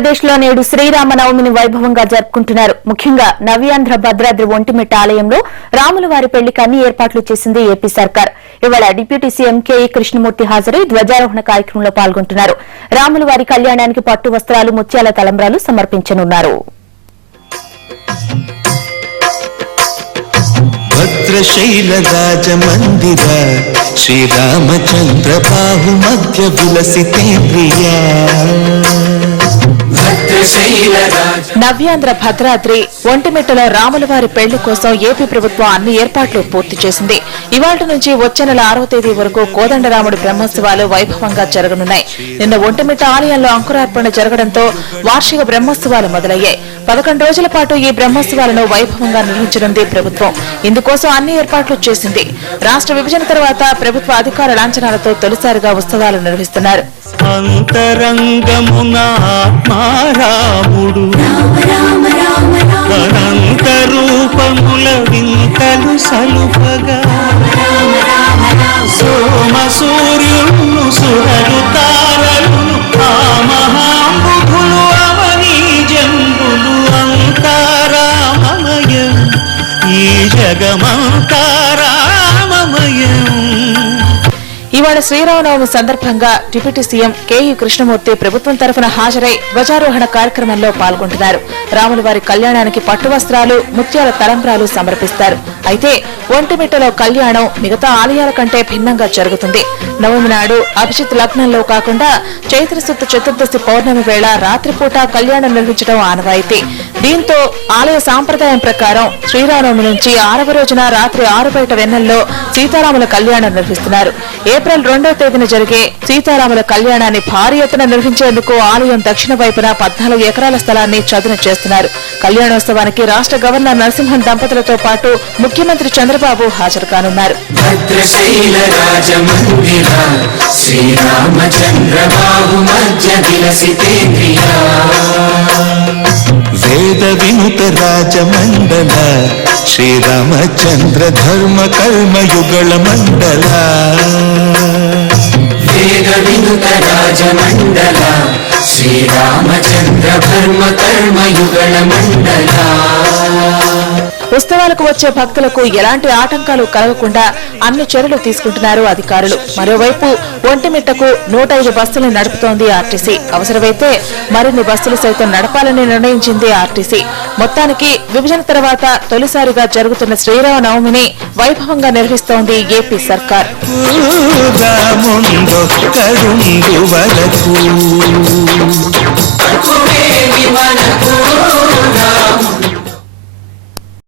ఆంధ్రప్రదేశ్లో నేడు శ్రీరామనవమిని వైభవంగా జరుపుకుంటున్నారు. ముఖ్యంగా నవ్యాంధ్ర భద్రాద్రి ఒంటిమిట్ట ఆలయంలో రాములవారి పెళ్లికి అన్ని ఏర్పాట్లు చేసింది ఏపీ సర్కార్. ఇవాళ డిప్యూటీ సీఎం కేఈ కృష్ణమూర్తి హాజరై ధ్వజారోహణ కార్యక్రమంలో పాల్గొంటున్నారు. రాములవారి కళ్యాణానికి పట్టు వస్త్రాలు, ముత్యాల తలంబ్రాలు సమర్పించనున్నారు. భద్రశైలరాజమందిర శ్రీరామచంద్ర బాహు మధ్య విలసితేంద్రియా. నవ్యాంధ్ర భద్రాద్రి ఒంటిమిట్టలో రాములవారి పెళ్లి కోసం ఏపీ ప్రభుత్వం అన్ని ఏర్పాట్లు పూర్తి చేసింది. ఇవాళ్టి నుంచి వచ్చే నెల 6వ తేదీ వరకు కోదండరాముడి బ్రహ్మోత్సవాలు వైభవంగా జరగనున్నాయి. నిన్న ఒంటిమిట్ట ఆలయంలో అంకురార్పణ జరగడంతో వార్షిక బ్రహ్మోత్సవాలు మొదలయ్యాయి. 11 రోజుల పాటు ఈ బ్రహ్మోత్సవాలను వైభవంగా నిర్వహించనుంది ప్రభుత్వం. ఇందుకోసం అన్ని ఏర్పాట్లు చేసింది. రాష్ట్ర విభజన తర్వాత ప్రభుత్వ అధికార లాంఛనాలతో తొలిసారిగా ఉత్సవాలు నిర్వహిస్తున్నారు. అంతరంగమున ఆత్మారాముడు అనంత రూపముల వింతలు సలుపగా సోమ సూర్యులను సురలు తారలను ఆ మహాంబుధులు అవనీ జంబులు అంతారామమయం ఈ జగమంతారామమయం. ఇవాళ శ్రీరామనవమి సందర్భంగా డిప్యూటీ సీఎం కేఈ కృష్ణమూర్తి ప్రభుత్వం తరఫున హాజరై ధ్వజారోహణ కార్యక్రమంలో పాల్గొంటున్నారు. రాములవారి కళ్యాణానికి పట్టు వస్త్రాలు, ముత్యాల తలంబ్రాలు సమర్పిస్తారు. అయితే ఒంటిమిట్టలో కళ్యాణం మిగతా ఆలయాల కంటే భిన్నంగా జరుగుతుంది. నవమి నాడు అభిజిత్ లగ్నంలో కాకుండా చైత్రశుద్ధ చతుర్దశి పౌర్ణమి వేళ రాత్రిపూట కళ్యాణం నిర్వహించడం ఆనవాయితీ. దీంతో ఆలయ సాంప్రదాయం ప్రకారం శ్రీరామనవమి నుంచి 6వ రోజున రాత్రి 6 బయట వెన్నెల్లో సీతారాముల కళ్యాణం నిర్వహిస్తున్నారు. ఏప్రిల్ 2వ తేదీన జరిగే సీతారాముల కళ్యాణాన్ని భారీ ఎత్తున నిర్వహించేందుకు ఆలయం దక్షిణ వైపున 14 ఎకరాల స్థలాన్ని చదును చేస్తున్నారు. కళ్యాణోత్సవానికి రాష్ట్ర గవర్నర్ నరసింహన్ దంపతులతో పాటు ముఖ్యమంత్రి చంద్రబాబు హాజరు కానున్నారు. వేద వినుత రాజమండల శ్రీరామచంద్ర ధర్మ కర్మయుగళ మండల. వేద వినుత రాజమండల శ్రీరామచంద్ర ధర్మ కర్మయుగళ మండల. ఉత్సవాలకు వచ్చే భక్తులకు ఎలాంటి ఆటంకాలు కలగకుండా అన్ని చర్యలు తీసుకుంటున్నారు అధికారులు. మరోవైపు ఒంటిమిట్టకు 105 బస్సులు నడుపుతోంది ఆర్టీసీ. అవసరమైతే మరిన్ని బస్సులు సైతం నడపాలని నిర్ణయించింది ఆర్టీసీ. మొత్తానికి విభజన తర్వాత తొలిసారిగా జరుగుతున్న శ్రీరామనవమిని వైభవంగా నిర్వహిస్తోంది ఏపీ సర్కార్.